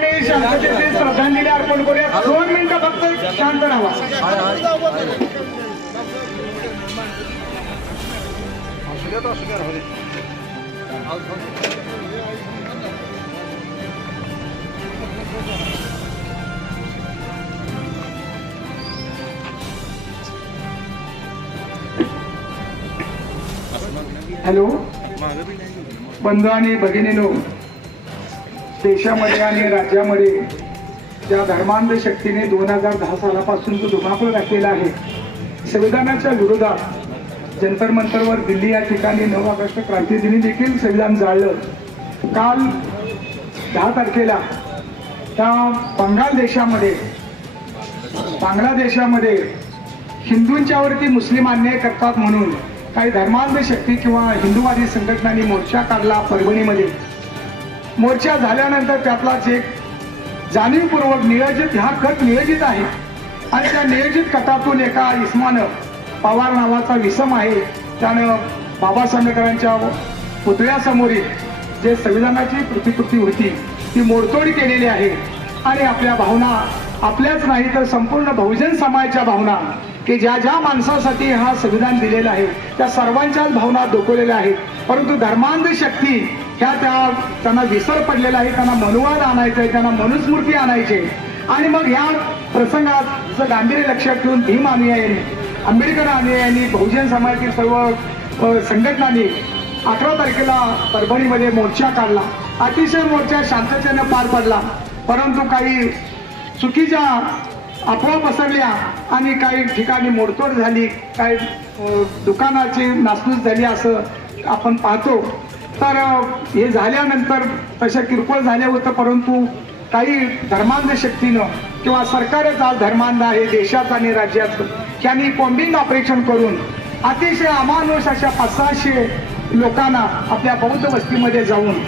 सर्वांनी शांततेने श्रद्धांजली अर्पण करूया. दोन मिनिटं फक्त शांत राहा. हॅलो? बंधू आणि भगिनीनो देशामध्ये आणि राज्यामध्ये ज्या धर्मांध शक्तीने दोन हजार दहा सालापासून जो धुमाकूळ घातलेला आहे संविधानाच्या विरोधात जंतर मंतरवर दिल्ली या ठिकाणी नऊ ऑगस्ट क्रांती दिनी देखील संविधान जाळलं. काल दहा तारखेला त्या बंगाल देशामध्ये बांगलादेशामध्ये हिंदूंच्यावरती मुस्लिम अन्याय करतात म्हणून काही धर्मांध शक्ती किंवा हिंदूवादी संघटनांनी मोर्चा काढला परभणीमध्ये. मोर्चा झाल्यानंतर त्यातलाच एक जाणीवपूर्वक नियोजित हा कट नियोजित आहे. आणि त्या नियोजित कटातून एका इस्मानं पवार नावाचा विसम आहे. त्यानं बाबासाहेब आंबेडकरांच्या पुतळ्यासमोरील जे संविधानाची प्रतिकृती होती ती मोडतोड केलेली आहे. आणि आपल्या भावना आपल्याच नाही तर संपूर्ण बहुजन समाजाच्या भावना की ज्या ज्या माणसासाठी हा संविधान दिलेला आहे त्या सर्वांच्याच भावना दुखवलेल्या आहेत. परंतु धर्मांध शक्ती ह्या त्या त्यांना विसर पडलेला आहे त्यांना मनुवाद आणायचा आहे त्यांना मनुस्मृती आणायची आणि मग ह्या प्रसंगाचं गांभीर्य लक्षात ठेवून भीम अनुयायांनी आंबेडकर अनुयायांनी बहुजन समाजातील सर्व संघटनांनी अठरा तारखेला परभणीमध्ये मोर्चा काढला. अतिशय मोर्चा शांततेनं पार पडला. परंतु काही चुकीच्या अफवा पसरल्या आणि काही ठिकाणी मोडतोड झाली काही दुकानाची नासधूस झाली असं आपण पाहतो. तर हे झाल्यानंतर तशा किरकोळ झाल्या होतं परंतु काही धर्मांध शक्तीनं किंवा सरकारच आज धर्मांध आहे देशाचं आणि राज्याचं त्यांनी कॉम्बिंग ऑपरेशन करून अतिशय अमानुष अशा पाच सहाशे लोकांना आपल्या बौद्ध वस्तीमध्ये जाऊन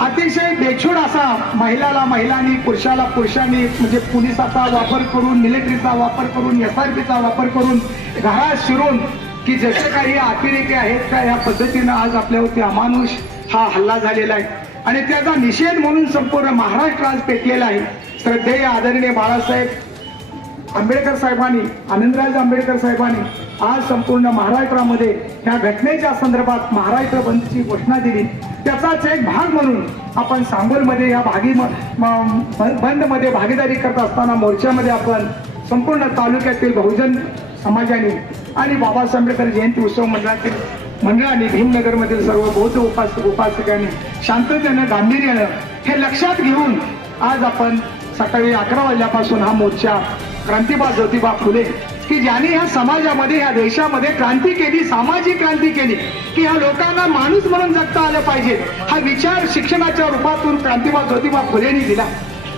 अतिशय बेछूड असा महिलाला महिलांनी पुरुषाला पुरुषांनी म्हणजे पोलिसाचा वापर करून मिलिटरीचा वापर करून एस आर पीचा वापर करून घरात शिरून की जसे काही अतिरेके आहेत का या पद्धतीनं आज आपल्यावरती अमानुष हा हल्ला झालेला आहे. आणि त्याचा निषेध म्हणून संपूर्ण महाराष्ट्र आज पेटलेला आहे. श्रद्धेय आदरणीय बाळासाहेब आंबेडकर साहेबांनी आनंदराज आंबेडकर साहेबांनी आज संपूर्ण महाराष्ट्रामध्ये ह्या घटनेच्या संदर्भात महाराष्ट्र बंदची घोषणा दिली. त्याचाच एक भाग म्हणून आपण सांगोलमध्ये या भागी बंदमध्ये भागीदारी करत असताना मोर्चामध्ये आपण संपूर्ण तालुक्यातील बहुजन समाजाने आणि बाबासाहेब आंबेडकर जयंती उत्सव मंडळातील मंडळाने भीमनगरमधील सर्व बौद्ध उपास उपासकांनी शांततेनं गांभीर्यानं हे लक्षात घेऊन आज आपण सकाळी अकरा वाजल्यापासून हा मोर्चा क्रांतीबा ज्योतिबा फुले की ज्यांनी ह्या समाजामध्ये ह्या देशामध्ये क्रांती केली सामाजिक क्रांती केली की ह्या लोकांना माणूस म्हणून जगता आलं पाहिजे हा विचार शिक्षणाच्या रूपातून क्रांतीबा ज्योतिबा फुलेंनी दिला.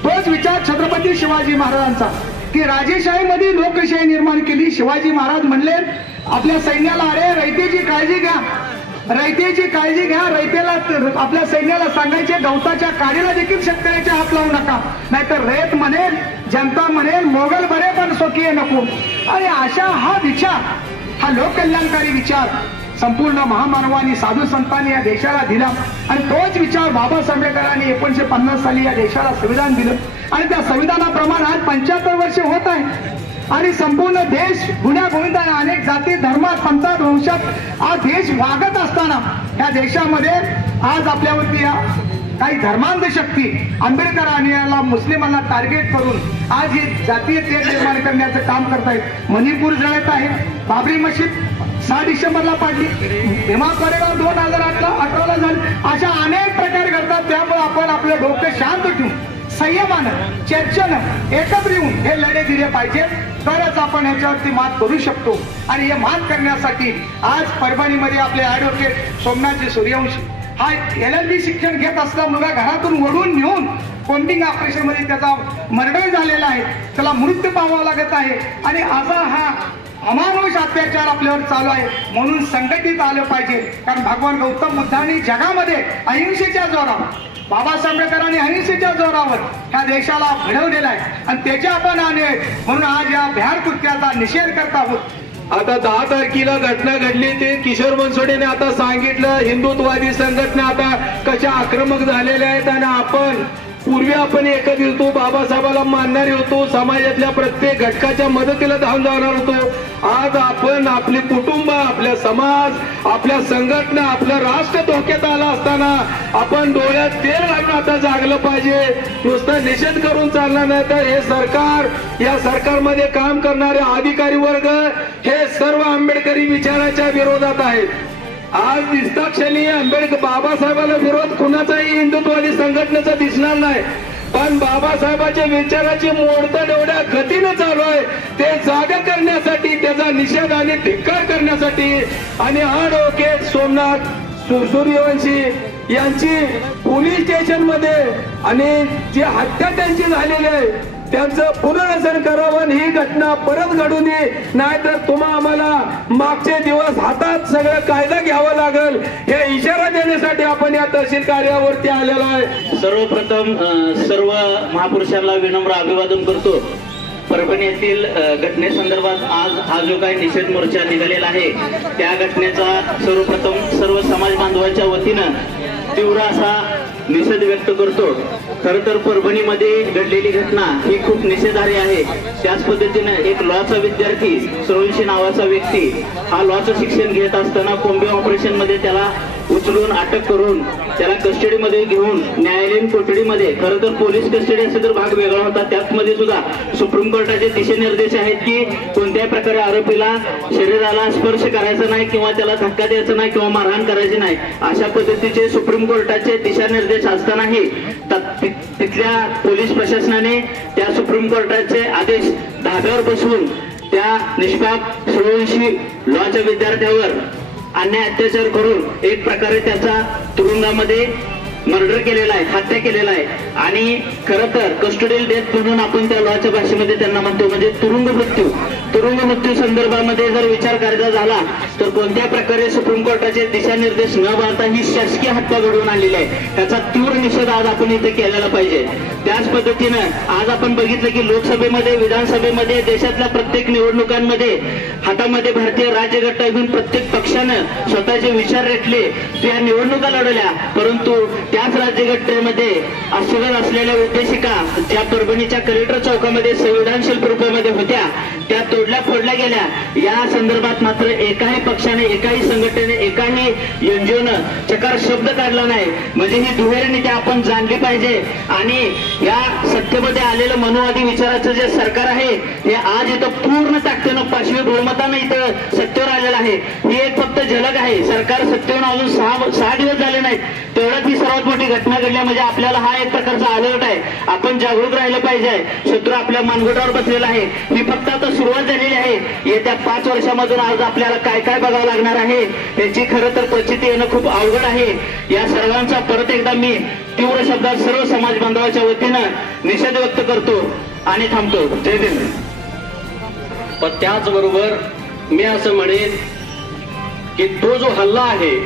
तोच विचार छत्रपती शिवाजी महाराजांचा. की राजेशाहीमध्ये लोकशाही निर्माण केली. शिवाजी महाराज म्हणले आपल्या सैन्याला अरे रयतेची काळजी घ्या. रयतेची काळजी घ्या. रयतेला आपल्या सैन्याला सांगायचे गवताच्या काडीला देखील शेतकऱ्याच्या हात लावू नका. नाहीतर रयत म्हणेल जनता म्हणेल मोगल बरे पण स्वकीय नको. आणि अशा हा विचार हा लोककल्याणकारी विचार संपूर्ण महामानवानी साधू संतांनी या देशाला दिला. आणि तोच विचार बाबासाहेब आंबेडकरांनी एकोणीशे पन्नास साली या देशाला संविधान दिलं. आणि त्या संविधानाप्रमाणे आज पंच्याहत्तर वर्ष होत आहे. आणि संपूर्ण देश गुन्ह्या अनेक जाती धर्मात पंथात वंशात आज देश वागत असताना या देशामध्ये आज आपल्यावरती या काही धर्मांध शक्ती आंबेडकर आणि याला मुस्लिमांना टार्गेट करून आज ही जातीय तेल निर्माण करण्याचं काम करतायत. मणिपूर जळत आहे बाबरी मशीद सहा डिसेंबरला पाडली. भीमा कोरेगाव दोन हजार अठरा अठराला झाली. अशा अनेक प्रकार घडतात त्यामुळे आपण आपलं डोकं शांत ठेवून संयमानं चर्चेनं एकत्र येऊन हे लढे दिले पाहिजे तरच आपण ह्याच्यावरती मात करू शकतो. आणि हे मात करण्यासाठी आज परभणीमध्ये आपले ऍडव्होकेट सोमनाथजी सूर्यवंशी. हा एल एल बी शिक्षण घेत असला मुलगा घरातून वडून नेऊन कोंडिंग ऑपरेशनमध्ये त्याचा मर्डर झालेला आहे. त्याला मृत्यू पाहावा लागत आहे. आणि असा हा अमानुष अत्याचार आपल्यावर चालू आहे. म्हणून संघटित आलं पाहिजे. कारण भगवान गौतम बुद्धांनी जगामध्ये अहिंसेच्या जोरावर बाबासाहेब आंबेडकरांनी अहिंसेच्या जोरावर ह्या देशाला घडवलेला आहे. आणि त्याच्या आपण आणे म्हणून आज या भ्याड कृत्याचा निषेध करत आहोत. आता दहा तारखेला घटना घडली ते किशोर मनसोडेने आता सांगितलं हिंदुत्ववादी संघटना आता कशा आक्रमक झालेल्या आहेत आणि आपण पूर्वी आपण एकच होतो बाबासाहेबाला मानणारे होतो समाजातल्या प्रत्येक घटकाच्या मदतीला धावून जाणार होतो. आज आपण आपले कुटुंब आपल्या समाज आपल्या संघटना आपलं राष्ट्र धोक्यात आला असताना आपण डोळ्यात तेल घालून आता जागलं पाहिजे. नुसतं निषेध करून चालणार नाही तर हे सरकार या सरकारमध्ये काम करणारे अधिकारी वर्ग हे सर्व आंबेडकरी विचाराच्या विरोधात आहेत. आज दिसता क्षणी आंबेडकर बाबासाहेबाला विरोध कुणाचाही हिंदुत्ववादी संघटनेचा दिसणार नाही. पण बाबासाहेबाच्या विचाराची मोडतड एवढ्या गतीनं चालू आहे. ते जागा करण्यासाठी त्याचा निषेध आणि धिक्कार करण्यासाठी आणि अडवोकेट सोमनाथ सु- सूर्यवंशी यांची पोलीस स्टेशनमध्ये आणि जी हत्या त्यांची झालेली आहे त्यांचं पुनर्वसन करावं ही घटना परत घडू नये नाहीतर तुम्हा आम्हाला मागचे दिवस हातात सगळं कायदा घ्यावा लागेल. हे इशारा देण्यासाठी आपण या तहसील कार्यावरती आलेलो आहे. सर्वप्रथम सर्व महापुरुषांना विनम्र अभिवादन करतो. परभणी येथील घटनेसंदर्भात आज हा जो काही निषेध मोर्चा निघालेला आहे त्या घटनेचा सर्वप्रथम सर्व समाज बांधवांच्या वतीनं तीव्र असा निषेध व्यक्त करतो. खर तर परभणीमध्ये घडलेली घटना ही खूप निषेधारी आहे. त्याच पद्धतीनं एक लॉचा विद्यार्थी सरोंशी नावाचा व्यक्ती हा लॉचं शिक्षण घेत असताना कोंबे ऑपरेशनमध्ये त्याला उचलून अटक करून त्याला कस्टडीमध्ये घेऊन न्यायालयीन कोठडीमध्ये खरं तर पोलीस कस्टडी असे तर भाग वेगळा होता त्यामध्ये सुद्धा सुप्रीम कोर्टाचे दिशानिर्देश आहेत की कोणत्याही प्रकारे आरोपीला शरीराला स्पर्श करायचा नाही किंवा त्याला धक्का द्यायचा नाही किंवा मारहाण करायची नाही. अशा पद्धतीचे सुप्रीम कोर्टाचे दिशानिर्देश असतानाही तिथल्या पोलीस प्रशासनाने त्या सुप्रीम कोर्टाचे आदेश धाब्यावर बसवून त्या निष्पाप सोळशी लॉच्या विद्यार्थ्यावर अन्याय अत्याचार करून एक प्रकारे त्याचा तुरुंगामध्ये मर्डर केलेला आहे हत्या केलेला आहे. आणि खरं तर कस्टोडियल डेथ म्हणून आपण त्या लॉच्या भाषेमध्ये त्यांना म्हणतो म्हणजे तुरुंग मृत्यू. तुरुंग मृत्यू संदर्भामध्ये जर विचार करायचा झाला तर कोणत्या प्रकारे सुप्रीम कोर्टाचे दिशानिर्देश न पाळता ही शासकीय हत्या घडवून आलेली आहे त्याचा तीव्र निषेध आज आपण इथे केलेला पाहिजे. त्याच पद्धतीनं आज आपण बघितलं की लोकसभेमध्ये विधानसभेमध्ये देशातल्या प्रत्येक निवडणुकांमध्ये हातामध्ये भारतीय राज्यघटना घेऊन प्रत्येक पक्षानं स्वतःचे विचार रेटले. त्या निवडणुका लढवल्या परंतु त्याच राज्यघटनेमध्ये अस्वस्थ असलेल्या उद्देशिका ज्या परभणीच्या कलेक्टर चौकामध्ये संविधानशील रूपामध्ये होत्या त्या तोडल्या फोडल्या गेल्या. या संदर्भात मात्र एकाही पक्षाने एकाही संघटनेने एकाही एनजीओनं चकार शब्द काढला नाही. म्हणजे ही दुहेरी नीती आपण जाणली पाहिजे. आणि या सत्तेमध्ये आलेलं मनोवादी विचाराचं जे सरकार आहे हे आज इथं पूर्ण ताकदीनं पाचवी बहुमतानं इथं सत्तेवर आलेलं आहे. ही एक फक्त झलक आहे. सरकार सत्तेवर अजून सहा सहा दिवस झाले नाहीत. तेवढ्यात ही सर्वात मोठी घटना घडल्या म्हणजे आपल्याला हा एक प्रकारचा अलर्ट आहे. आपण जागरूक राहिलं पाहिजे. शत्रू आपल्या मानगुटावर बसलेला आहे. ही फक्त आता सुरुवात झालेली आहे. येत्या पाच वर्षामधून आज आपल्याला काय काय बघावं लागणार आहे त्याची खरं तर प्रचिती येणं खूप अवघड आहे. या सर्वांचा परत एकदा मी तीव्र शब्दात सर्व समाज बांधवाच्या वतीनं निषेध व्यक्त करतो आणि थांबतो. जय भीम. पण त्याचबरोबर मी असं म्हणेन की तो जो हल्ला आहे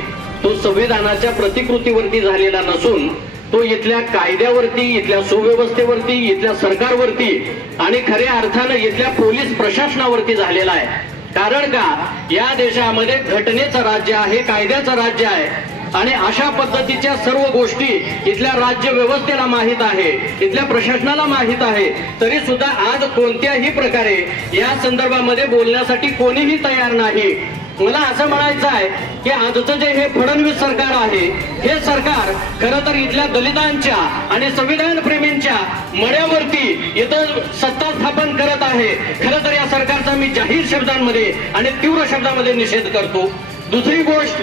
तो संविधानाच्या प्रतिकृतीवरती झालेला नसून तो इथल्या कायद्यावरती इथल्या सुव्यवस्थेवरती इथल्या सरकारवरती आणि खऱ्या अर्थानं इथल्या पोलीस प्रशासनावरती झालेला आहे. कारण का? या देशामध्ये घटनेचं राज्य आहे कायद्याचं राज्य आहे. आणि अशा पद्धतीच्या सर्व गोष्टी इथल्या राज्य व्यवस्थेला माहीत आहे इथल्या प्रशासनाला माहीत आहे. तरी सुद्धा आज कोणत्याही प्रकारे या संदर्भामध्ये बोलण्यासाठी कोणीही तयार नाही. मला असं म्हणायचं आहे की आजचं जे हे फडणवीस सरकार आहे हे सरकार खरं तर इथल्या दलितांच्या आणि संविधान प्रेमींच्या मड्यावरती इथं सत्ता स्थापन करत आहे. खरं तर या सरकारचा मी जाहीर शब्दांमध्ये आणि तीव्र शब्दामध्ये निषेध करतो. दुसरी गोष्ट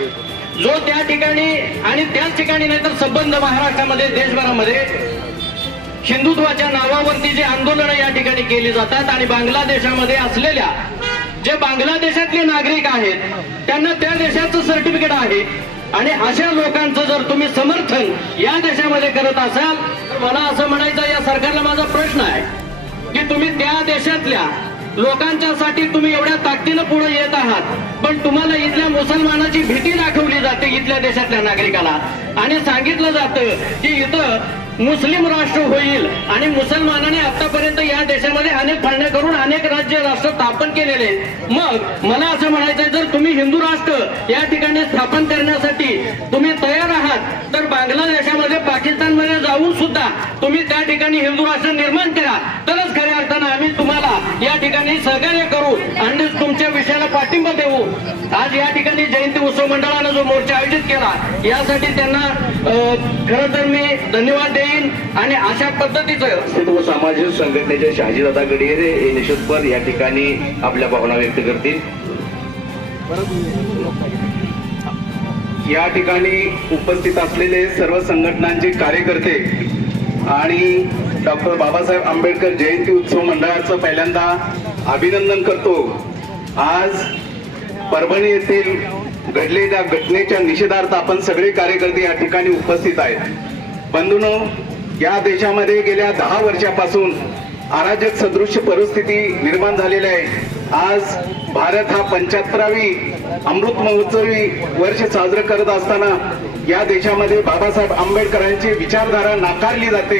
जो त्या ठिकाणी आणि त्याच ठिकाणी नाही तर संबंध महाराष्ट्रामध्ये देशभरामध्ये हिंदुत्वाच्या नावावरती जे आंदोलनं या ठिकाणी केली जातात आणि बांगलादेशामध्ये असलेल्या जे बांगलादेशातले नागरिक आहेत त्यांना त्या देशाचं सर्टिफिकेट आहे. आणि अशा लोकांचं जर तुम्ही समर्थन या देशामध्ये करत असाल तर मला असं म्हणायचं या सरकारला माझा प्रश्न आहे की तुम्ही त्या देशातल्या लोकांच्यासाठी तुम्ही एवढ्या ताकदीनं पुढे येत आहात पण तुम्हाला इथल्या मुसलमानाची भीती दाखवली जाते इथल्या देशातल्या नागरिकाला. आणि सांगितलं जातं की इथं मुस्लिम राष्ट्र होईल आणि मुसलमानाने आतापर्यंत या देशामध्ये अनेक फाळण्या करून अनेक राज्य राष्ट्र स्थापन केलेले मग मला असं म्हणायचंय जर तुम्ही हिंदू राष्ट्र या ठिकाणी स्थापन करण्यासाठी तुम्ही तयार आहात तर बांगलादेशामध्ये पाकिस्तानमध्ये जाऊन सुद्धा तुम्ही त्या ठिकाणी हिंदू राष्ट्र निर्माण करा. तरच खऱ्या अर्थानं आम्ही तुम्हाला या ठिकाणी सहकार्य करू आणि तुमच्या विषयाला पाठिंबा देऊ. आज या ठिकाणी जयंती उत्सव मंडळानं जो मोर्चा आयोजित केला यासाठी त्यांना खरं तर मी धन्यवाद येईल आणि अशा पद्धतीचं हिंदू सामाजिक संघटनेचे शहाजीदादा गडिये हे निषेधपर या ठिकाणी आपल्या भावना व्यक्त करतील. या ठिकाणी उपस्थित असलेले सर्व संघटनांचे कार्यकर्ते आणि डॉक्टर बाबासाहेब आंबेडकर जयंती उत्सव मंडळाचं पहिल्यांदा अभिनंदन करतो. आज परभणी येथील घडलेल्या घटनेच्या निषेधार्थ आपण सगळे कार्यकर्ते या ठिकाणी उपस्थित आहेत. बंधून या देशामध्ये गेल्या दहा वर्षापासून अराजक सदृश्य परिस्थिती निर्माण झालेली आहे. आज भारत हा पंच्याहत्तरावी अमृत महोत्सवी वर्ष साजरं करत असताना या देशामध्ये बाबासाहेब आंबेडकरांची विचारधारा नाकारली जाते.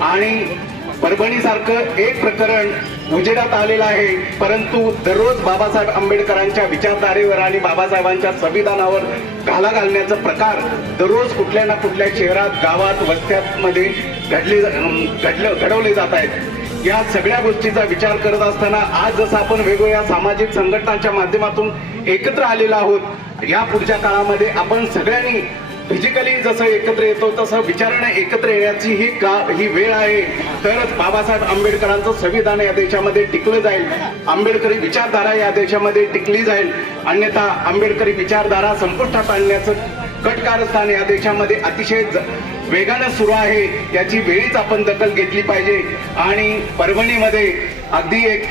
आणि परभणीसारखं एक प्रकरण उजेडात आलेला आहे. परंतु दररोज बाबासाहेब आंबेडकरांच्या विचारधारेवर आणि बाबासाहेबांच्या संविधानावर घाला घालण्याचा प्रकार दररोज कुठल्या ना कुठल्या शहरात गावात वस्त्यामध्ये घडले घडलं घडवले जात आहेत. या सगळ्या गोष्टीचा विचार करत असताना आज जसं आपण वेगवेगळ्या सामाजिक संघटनांच्या माध्यमातून एकत्र आलेलो आहोत या पुढच्या काळामध्ये आपण सगळ्यांनी फिजिकली जसं एकत्र येतो तसं विचाराने एकत्र येण्याची ही का ही वेळ आहे. तरच बाबासाहेब आंबेडकरांचं संविधान या देशामध्ये टिकलं जाईल. आंबेडकरी विचारधारा या देशामध्ये टिकली जाईल. अन्यथा आंबेडकरी विचारधारा संपुष्टात आणण्याचं कटकारस्थान या देशामध्ये अतिशय ज- वेगानं सुरू आहे. याची वेळीच आपण दखल घेतली पाहिजे. आणि परभणीमध्ये अगदी एक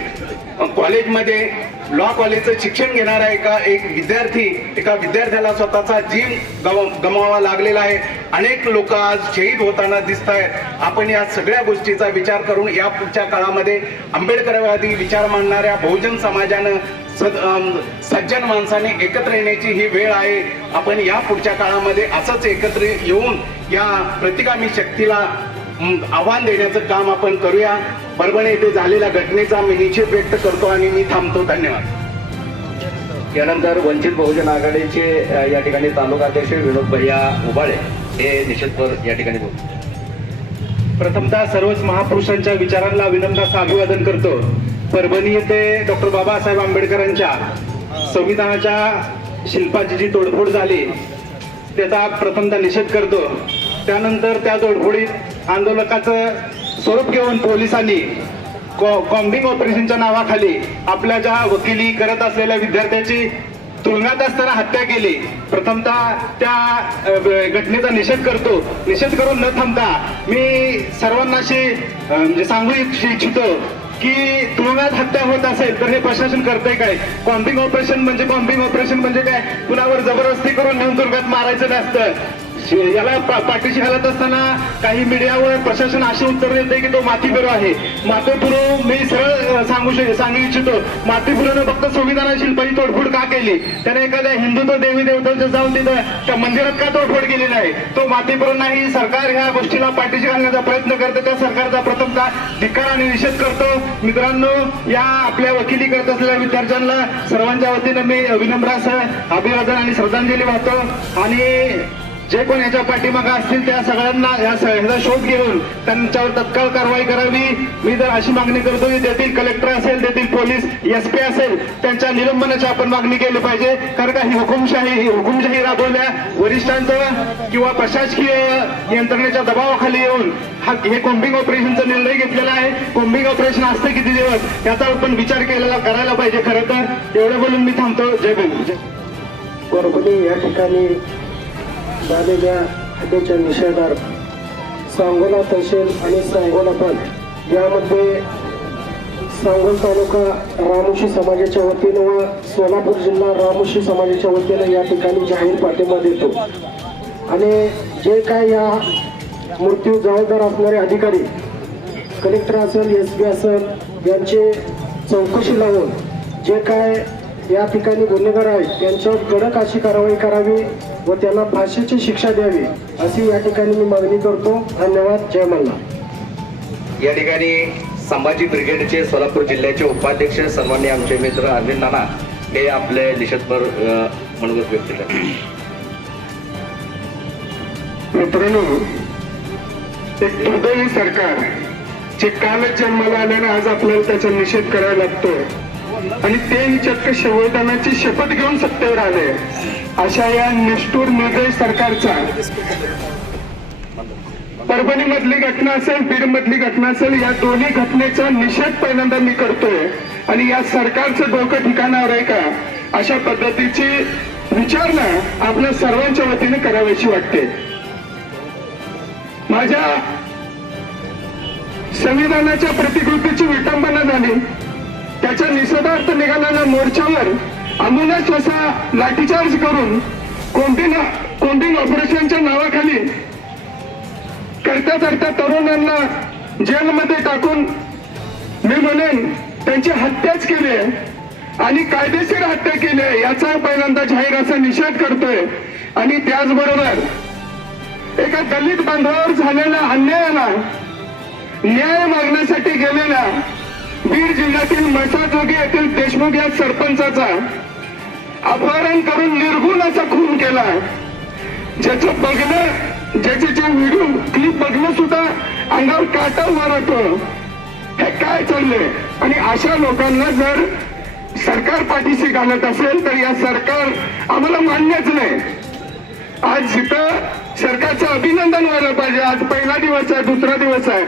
कॉलेजमध्ये लॉ कॉलेजचं शिक्षण घेणारा एका एक विद्यार्थी एका विद्यार्थ्याला स्वतःचा जीव गम गमावा लागलेला आहे. अनेक लोक आज शहीद होताना दिसत आहेत आपण या सगळ्या गोष्टीचा विचार करून या पुढच्या काळामध्ये आंबेडकरवादी विचार मांडणाऱ्या बहुजन समाजानं सद सज्जन माणसाने एकत्र येण्याची ही वेळ आहे. आपण या पुढच्या काळामध्ये असंच एकत्र येऊन या प्रतिगामी शक्तीला आव्हान देण्याचं काम आपण करूया. परभणी येथे झालेल्या घटनेचा मी निषेध व्यक्त करतो आणि मी थांबतो. धन्यवाद. यानंतर वंचित बहुजन आघाडीचे या ठिकाणी तालुका अध्यक्ष विनोद भैया उबाळे हे निषेधपर या ठिकाणी बोलतील प्रथमतः सर्वच महापुरुषांच्या विचारांना विनम्राचं अभिवादन करतो. परभणी येथे डॉक्टर बाबासाहेब आंबेडकरांच्या संविधानाच्या शिल्पाची जी तोडफोड झाली त्याचा प्रथमतः निषेध करतो. त्यानंतर त्या तोडफोडीत आंदोलकाचं स्वरूप घेऊन पोलिसांनी कॉम्बिंग ऑपरेशनच्या नावाखाली आपल्या ज्या वकिली करत असलेल्या विद्यार्थ्याची तुलनात असताना हत्या केली. प्रथमतः त्या घटनेचा निषेध करतो. निषेध करून न थांबता मी सर्वांना अशी म्हणजे सांगू इच्छितो की तुरुंगात हत्या होत असेल तर हे प्रशासन करतंय काय? कॉम्बिंग ऑपरेशन म्हणजे कॉम्बिंग ऑपरेशन म्हणजे काय? कुणावर जबरदस्ती करून नेऊन तुरुंगात मारायचं नसतं. याला पाठीशी घालत असताना काही मीडियावर प्रशासन असे उत्तर देते की तो मातीपुरो आहे. मातेपुरो मी सरळ सांगू शक सांगू इच्छितो. मातेपुरोनं फक्त संविधानाची शिल्पाची तोडफोड का केली? त्याने एखाद्या हिंदुत्व देवी देवतांच्या जाऊन तिथं त्या मंदिरात का तोडफोड केली नाही? तो मातेपुरो नाही सरकार ह्या गोष्टीला पाठीशी घालण्याचा प्रयत्न करते. त्या सरकारचा प्रथमचा धिक्कार आणि निषेध करतो. मित्रांनो या आपल्या वकिली करत असलेल्या विद्यार्थ्यांना सर्वांच्या वतीनं मी विनम्रासह अभिवादन आणि श्रद्धांजली वाहतो. आणि जे कोण याच्या पाठीमागे असतील त्या सगळ्यांना या शोध घेऊन त्यांच्यावर तत्काळ कारवाई करावी. मी जर अशी मागणी करतो की तेथील कलेक्टर असेल तेथील पोलीस एस पी असेल त्यांच्या निलंबनाची आपण मागणी केली पाहिजे. कारण का ही हुकुमशाही ही हुकुमशाही राबवल्या वरिष्ठांचं किंवा प्रशासकीय यंत्रणेच्या दबावाखाली येऊन हा हे कोम्बिंग ऑपरेशनचा निर्णय घेतलेला आहे. कोम्बिंग ऑपरेशन असतं किती दिवस? याचा आपण विचार केलेला करायला पाहिजे खरं तर. एवढं बोलून मी थांबतो. जय भीम. जय या ठिकाणी झालेल्या हत्येच्या निषेधार्थ सांगोला तहसील आणि सांगोला पण यामध्ये सांगोल तालुका रामोशी समाजाच्या वतीनं व सोलापूर जिल्हा रामोशी समाजाच्या वतीनं या ठिकाणी जाहीर पाठिंबा देतो. आणि जे काय या मृत्यू जबाबदार असणारे अधिकारी कलेक्टर असेल एस बी असेल यांचे चौकशी लावून जे काय या ठिकाणी गुन्हेगार आहेत. त्यांच्यावर कडक अशी कारवाई करावी व त्यांना फाशीची शिक्षा द्यावी अशी या ठिकाणी मी मागणी करतो. धन्यवाद. जय मल्हार. या ठिकाणी संभाजी ब्रिगेडचे सोलापूर जिल्ह्याचे उपाध्यक्ष सन्मान्य आमचे मित्र अरविंद नाना हे आपले निषेधपर अ, मनोगत व्यक्त करतात मित्रांनो एक दुर्दैवी सरकार जे कालच जन्माला आल्यानं आज आपल्याला त्याचा निषेध करायला लागतोय. आणि तेही चक्क संविधानाची शपथ घेऊन सत्तेवर आले. अशा या निष्ठूर निर्दय सरकारचा परभणी मधली घटना असेल बीड मधली घटना असेल या दोन्ही घटनेचा निषेध पहिल्यांदा मी करतोय. आणि या सरकारचं डोकं ठिकाणावर आहे का? अशा पद्धतीची विचारणा आपल्या सर्वांच्या वतीने करावीशी वाटते. माझ्या संविधानाच्या प्रतिकृतीची विटंबना झाली. त्याच्या निषेधार्थ निघालेल्या मोर्चावर अमुनच असा लाठीचार्ज करून कोंडिंग कोंडिंग ऑपरेशनच्या नावाखाली करता करता तरुणांना जेलमध्ये टाकून मी म्हणेन त्यांची हत्याच केली आहे आणि कायदेशीर हत्या केली आहे याचा पहिल्यांदा जाहीर असा निषेध करतोय. आणि त्याचबरोबर एका दलित बांधवावर झालेल्या अन्यायाला न्याय मागण्यासाठी गेलेल्या बीड जिल्ह्यातील मसाजोगी येथील देशमुख या सरपंचाचा अपहरण करून निर्गुण असा खून केला. ज्याचं बघणं ज्याचे जे व्हिडिओ क्लिप बघणं सुद्धा अंगावर काटा मारतो हे काय चाललंय? आणि अशा लोकांना जर सरकार पाठीशी घालत असेल तर या सरकार आम्हाला मान्यच नाही. आज जिथं सरकारचं अभिनंदन व्हायला पाहिजे आज पहिला दिवस आहे दुसरा दिवस आहे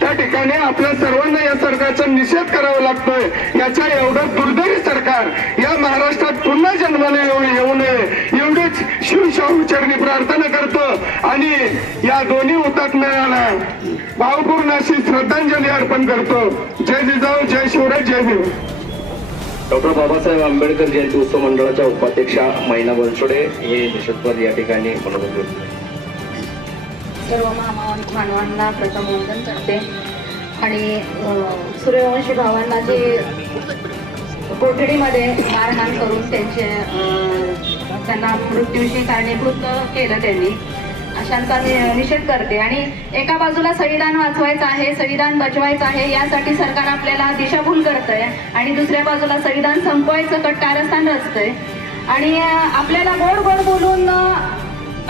त्या ठिकाणी आपल्या सर्वांना या सरकारचा निषेध करावा लागतोय. याच्या एवढं दुर्दैवी सरकार या महाराष्ट्रात पुन्हा जन्माला येऊ येऊ नये. एवढीच शिवशाहू चरणी प्रार्थना करतो. आणि या दोन्ही हुतात्म्याला भावपूर्ण अशी श्रद्धांजली अर्पण करतो. जय जिजाऊ जय शिवराय जय भीम. डॉक्टर बाबासाहेब आंबेडकर जयंती उत्सव मंडळाच्या उपाध्यक्षा मैना बनसोडे हे निषेधपर या ठिकाणी मनोरंजन सर्व महामानव मानवांना प्रथम वंदन करते. आणि सूर्यवंशी भावांना जे कोठडीमध्ये मारहाण करून त्यांचे त्यांना मृत्यूशी कारणीभूत केलं त्यांनी. अशांचा नि- निषेध करते. आणि एका बाजूला संविधान वाचवायचं आहे संविधान बचवायचं आहे यासाठी सरकार आपल्याला दिशाभूल करतंय. आणि दुसऱ्या बाजूला संविधान संपवायचं कट कारस्थान रचतंय. आणि आपल्याला गोड गोड बोलून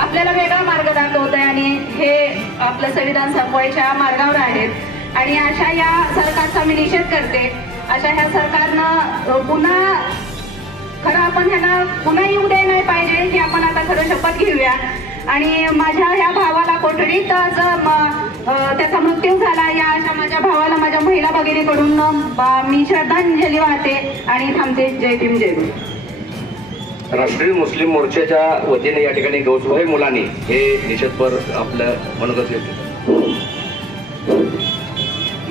आपल्याला वेगळा मार्ग दाखवत आहे आणि हे आपलं संविधान संपवायच्या मार्गावर आहेत आणि अशा या सरकारचा मी निषेध करते. अशा ह्या सरकारनं पुन्हा खरं आपण ह्याला पुन्हा येऊ दे नाही पाहिजे हे आपण आता खरं शपथ घेऊया. आणि माझ्या ह्या भावाला कोठडीत जर त्याचा मृत्यू झाला या अशा माझ्या भावाला माझ्या महिला भगिनीकडून बा- मी श्रद्धांजली वाहते. आणि थांबते. जय भीम जय भीम. राष्ट्रीय मुस्लिम मोर्चाच्या वतीने या ठिकाणी गौसभाई मुलांनी हे निषेधपर आपलं मनोगत व्यक्त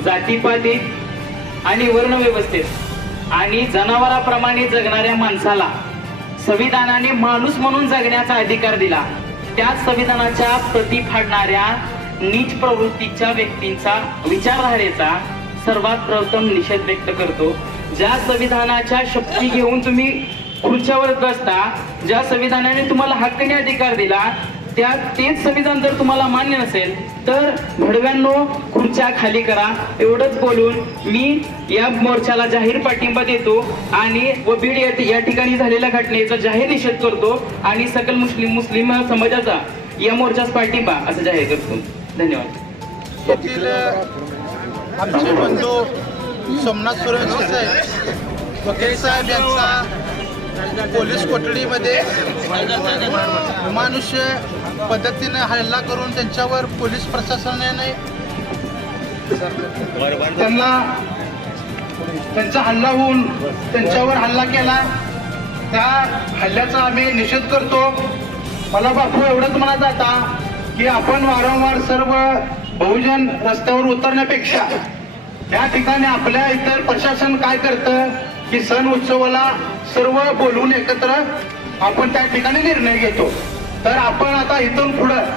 जातीपाती आणि वर्णव्यवस्थेत आणि जनावराप्रमाणे जगणाऱ्या माणसाला संविधानाने माणूस म्हणून जगण्याचा अधिकार दिला त्याच संविधानाच्या प्रती फाडणाऱ्या नीच प्रवृत्तीच्या व्यक्तींचा विचारधारेचा सर्वात प्रथम निषेध व्यक्त करतो. ज्या संविधानाच्या शक्ती घेऊन तुम्ही खुर्च्यावर बसता ज्या संविधानाने तुम्हाला हक्कने अधिकार दिला त्या तेच संविधान जर तुम्हाला मान्य नसेल तर भडव्यांनो खुर्च्या खाली करा. एवढंच बोलून मी या मोर्चाला जाहीर पाठिंबा देतो आणि व बीड या या ठिकाणी झालेल्या घटनेचा जाहीर निषेध करतो आणि सकल मुस्लिम मुस्लिम समाजाचा या मोर्चास पाठिंबा असं जाहीर करतो. धन्यवाद. सोमनाथ सुरेश वकील साहेब यांचा पोलीस कोठडीमध्ये मानुष्य पद्धतीने हल्ला करून त्यांच्यावर पोलीस प्रशासनाने त्यांना त्यांचा हल्ला होऊन त्यांच्यावर हल्ला केला. त्या हल्ल्याचा आम्ही निषेध करतो. मला बापू एवढंच म्हणत आता की आपण वारंवार सर्व बहुजन रस्त्यावर उतरण्यापेक्षा या ठिकाणी आपल्या इतर प्रशासन काय करतं? की सण उत्सवाला सर्व बोलवून एकत्र आपण त्या ठिकाणी निर्णय घेतो. तर आपण आता इथून पुढं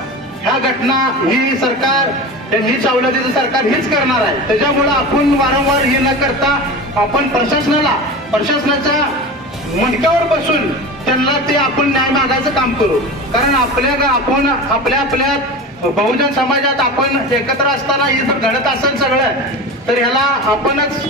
ह्या घटना ही सरकार ही सवलतीचं सरकार हीच करणार आहे. त्याच्यामुळे आपण वारंवार हे न करता आपण प्रशासनाला प्रशासनाच्या मणक्यावर बसून त्यांना ते आपण न्याय मागायचं काम करू. कारण आपल्या आपण आपल्या आपल्या बहुजन समाजात आपण एकत्र असताना हे जर घडत असेल सगळं तर ह्याला आपणच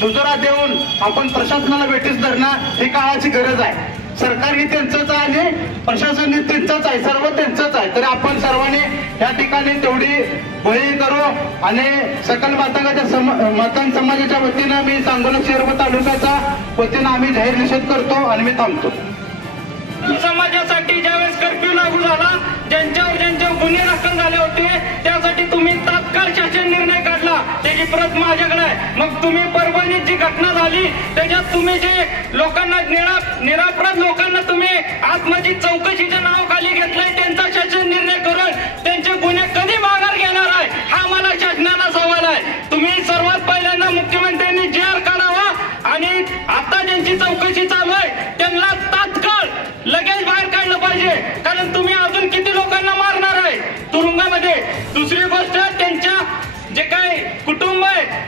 दुजोरा देऊन आपण प्रशासनाला वेटीस धरणं ही काळाची गरज आहे. सरकार ही त्यांचंच आहे आणि प्रशासन हे त्यांचंच आहे सर्व त्यांचंच आहे. तर आपण सर्वांनी या ठिकाणी तेवढी बळी करू आणि सकल मातांगाच्या सम मातांग समाजाच्या वतीनं मी सांगोला शेरव तालुक्याच्या वतीनं आम्ही जाहीर निषेध करतो आणि मी थांबतो. समाजासाठी ज्यावेळेस कर्फ्यू लागू झाला ज्यांच्यावर ज्यांच्या गुन्हे दाखल झाले होते त्यासाठी तुम्ही तात्काळ शासन निर्णय त्याची प्रत माझ्याकडे आहे. मग तुम्ही परभणीत जी घटना झाली त्याच्यात तुम्ही जे लोकांना निरा निरापराध लोकांना तुम्ही आत्मजी चौकशीच्या नावाखाली घेतलंय त्यांचा शासन निर्णय करून त्यांचे गुन्हे कधी माघार घेणार आहे हा मला शासनाला सवाल आहे. तुम्ही सर्वात पहिल्यांदा मुख्यमंत्र्यांनी जे आर काढावा आणि आता ज्यांची चौकशी चालू आहे त्यांना तात्काळ लगेच बाहेर काढलं पाहिजे.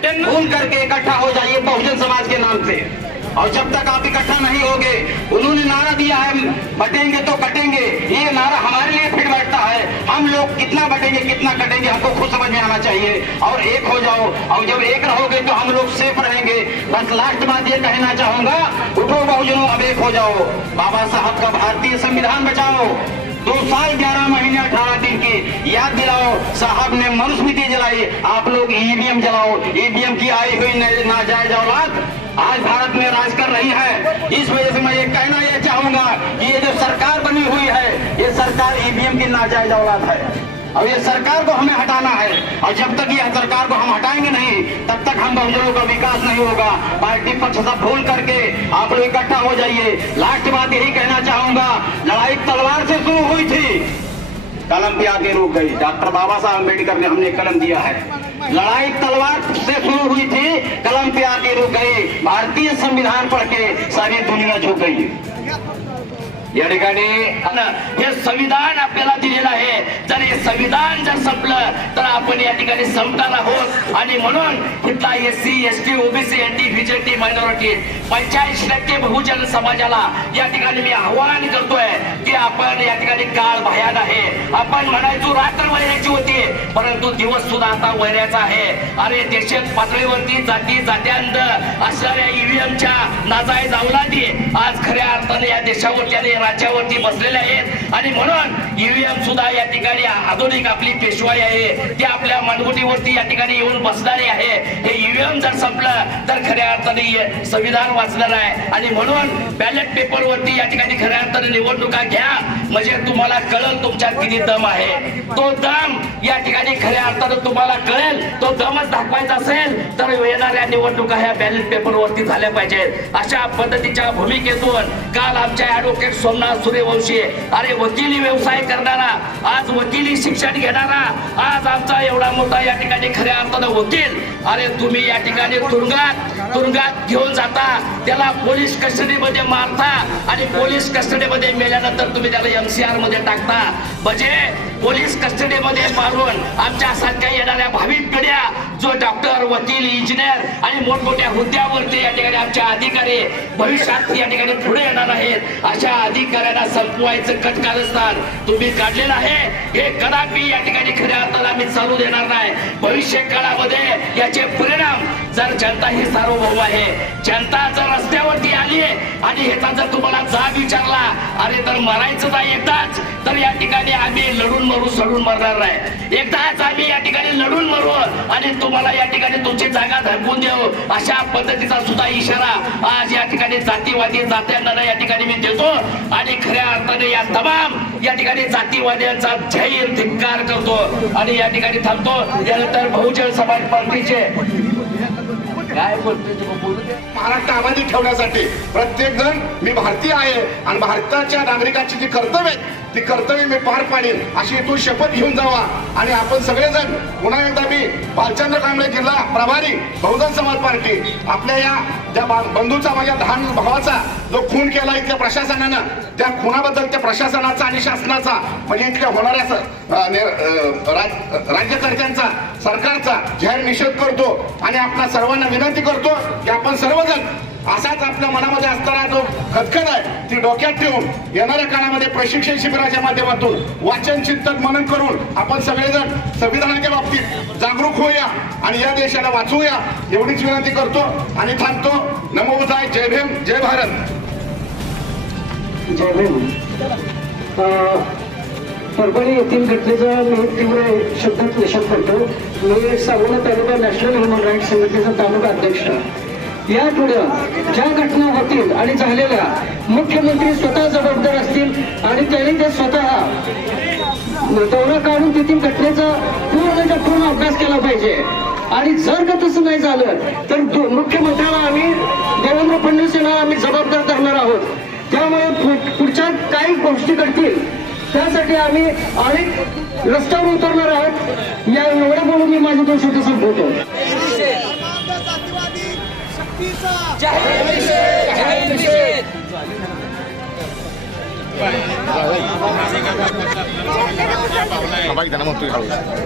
घूम करके इकट्ठा हो जाइए बहुजन समाज के नाम से। और जब तक आप इकट्ठा नहीं होगे, उन्होंने नारा दिया है, बटेंगे तो कटेंगे ये नारा हमारे लिए फिट बैठता है। हम लोग कितना बटेंगे, कितना कटेंगे, हमको खुद समझ में आना चाहिए। और एक हो जाओ, और जब एक रहोगे तो हम लोग सेफ़ रहेंगे। बस लास्ट बात ये कहना चाहूँगा, उठो बहुजनों, अब एक हो जाओ। बाबा साहब का भारतीय संविधान बचाओ। दो साल ग्यारह महीने, अठारह दिन की याद दिलाओ। साहब ने मनुस्मृति जलाई। आप लोग ईवीएम जलाओ। ईवीएम की आई हुई नाजायज औलाद आज भारत में राज कर रही है। इस वजह से मैं ये कहना ये चाहूँगा कि ये जो सरकार बनी हुई है, ये सरकार ईवीएम की नाजायज औलाद है। और ये सरकार को हमें हटाना है। और जब तक ये सरकार को हम हटाएँगे नहीं, तब तक हम बहुजनों का विकास नहीं होगा। पार्टी पक्ष सब भूल करके आप लोग इकट्ठा हो जाइए। लास्ट बात यही कहना चाहूँगा, लड़ाई तलवार से शुरू हुई थी। कलम पे आगे रुक गई। डॉक्टर बाबा साहब अंबेडकर ने हमने कलम दिया है। लड़ाई तलवार से शुरू हुई थी, कलम पे आके रुक गई। भारतीय संविधान पढ़ के सारी दुनिया झुक गई। या ठिकाणी हे संविधान आपल्याला दिलेलं आहे. जर हे संविधान जर संपलं तर आपण या ठिकाणी संपणार आहोत. आणि म्हणून इथला S C S T OBC N T BJT minority पंच्याऐंशी टक्के बहुजन समाजाला या ठिकाणी मी आव्हान करतोय की आपण या ठिकाणी काळ भयान आहे. आपण म्हणायचो रात्र वैऱ्याची होती परंतु दिवस सुद्धा आता वैऱ्याचा आहे. अरे देशात पातळीवरती जाती जात्यांत असणाऱ्या ईव्हीएमच्या नाजाय अवलादी आज खऱ्या अर्थाने या देशावर त्याने राज्यावरती बसलेले आहेत. आणि म्हणून ईव्हीएम सुद्धा या ठिकाणी आधुनिक आपली पेशवाई आहे. ती आपल्या मानगुटीवरती या ठिकाणी येऊन बसणारी आहे. हे जर संपलं तर खऱ्या अर्थाने संविधान वाचणार आहे. आणि म्हणून बॅलेट पेपर वरती या ठिकाणी खऱ्या अर्थाने निवडणुका घ्या. म्हणजे तुम्हाला कळल तुमच्यात किती दम आहे. तो दम या ठिकाणी खऱ्या अर्थानं तुम्हाला कळेल. तो दमच दाखवायचा असेल तर येणाऱ्या निवडणुका ह्या बॅलेट पेपर वरती झाल्या पाहिजेत. अशा पद्धतीच्या भूमिकेतून काल आमच्या ऍडव्होकेट सोमनाथ सूर्यवंशी अरे वकिली व्यवसाय करणारा आज वकिली शिक्षण घेणारा आज आमचा एवढा मोठा या ठिकाणी खऱ्या अर्थानं वकील. अरे तुम्ही या ठिकाणी तुरुंगात तुरुंगात घेऊन जाता. त्याला पोलीस कस्टडीमध्ये मारता आणि पोलीस कस्टडीमध्ये मेल्यानंतर तुम्ही त्याला एमसीआरमध्ये टाकता. म्हणजे पोलीस कस्टडीमध्ये मारून आमच्या सारख्या येणाऱ्या भावी पिढ्या जो डॉक्टर वकील इंजिनियर आणि मोठमोठ्या हुद्द्यावरती या ठिकाणी आमच्या अधिकारी भविष्यात या ठिकाणी पुढे येणार आहेत अशा अधिकाऱ्यांना संपवायचं कटकारस्थान तुम्ही काढलेलं आहे. हे कदापि या ठिकाणी खऱ्या अर्थाला आम्ही चालू देणार नाही. भविष्य काळामध्ये याचे परिणाम जर जनता ही सार्वभौम आहे जनता जर रस्त्यावरती आली आणि ह्याचा जर तुम्हाला जाब विचारला अरे तर मरायचं नाही एकदाच तर या ठिकाणी आम्ही लढून मरू सडून मरणार नाही. एकदाच आम्ही या ठिकाणी लढून मरू आणि तुम्हाला या ठिकाणी तुमची जागा धडकून देऊ अशा पद्धतीचा सुद्धा इशारा आज या ठिकाणी जातीवादी जात्यांना या ठिकाणी मी देतो. आणि खऱ्या अर्थाने या तमाम या ठिकाणी जातीवाद्यांचा जाहीर धिक्कार करतो. आणि या ठिकाणी थांबतो. यानंतर बहुजन समाज पार्टीचे काय बोलतोय महाराष्ट्र आबादी ठेवण्यासाठी प्रत्येक जण मी भारतीय आहे आणि भारताच्या नागरिकाची जी कर्तव्य आहेत ती कर्तव्य मी पार पाडेल अशी तू शपथ घेऊन जावा. आणि आपण सगळेजण पुन्हा एकदा मी भालचंद्र कांबळे जिल्हा प्रभारी बहुजन समाज पार्टी आपल्या या ज्या बंधूचा माझ्या लहान भावाचा जो खून केला इथल्या प्रशासनानं त्या खुनाबद्दल त्या प्रशासनाचा आणि शासनाचा म्हणजे इथल्या होणाऱ्या राज- राज्यकर्त्यांचा सरकारचा जाहीर निषेध करतो आणि आपल्या सर्वांना विनंती करतो की आपण सर्वजण असाच आपल्या मनामध्ये असताना जो खदखद आहे ती डोक्यात ठेवून येणाऱ्या काळामध्ये प्रशिक्षण शिबिराच्या माध्यमातून वाचन चिंतन मनन करून आपण सगळेजण संविधानाच्या बाबतीत जागरूक होऊया आणि या देशाला वाचवूया एवढीच विनंती करतो आणि थांबतो. नमो जय भीम जय भारत. जय भीम परभणी येथील घटनेचा मी तीव्र शब्दात निषेध करतो. मी Sangola taluka national human rights संघटनेचा तालुका अध्यक्ष. या पुढे ज्या घटना होतील आणि झालेल्या मुख्यमंत्री स्वतः जबाबदार असतील आणि त्यांनी ते स्वतः दौरा काढून तेथील घटनेचा पूर्णच्या पूर्ण अभ्यास केला पाहिजे. आणि जर का तसं नाही झालं तर मुख्यमंत्र्याला आम्ही देवेंद्र फडणवीस यांना आम्ही जबाबदार धरणार आहोत. त्यामुळे पुढच्या काही गोष्टी घडतील. त्यासाठी आम्ही अनेक रस्त्यावर उतरणार आहोत. या एवढं बोलून मी माझे दोन शब्द संपवतो.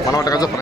मला वाटतं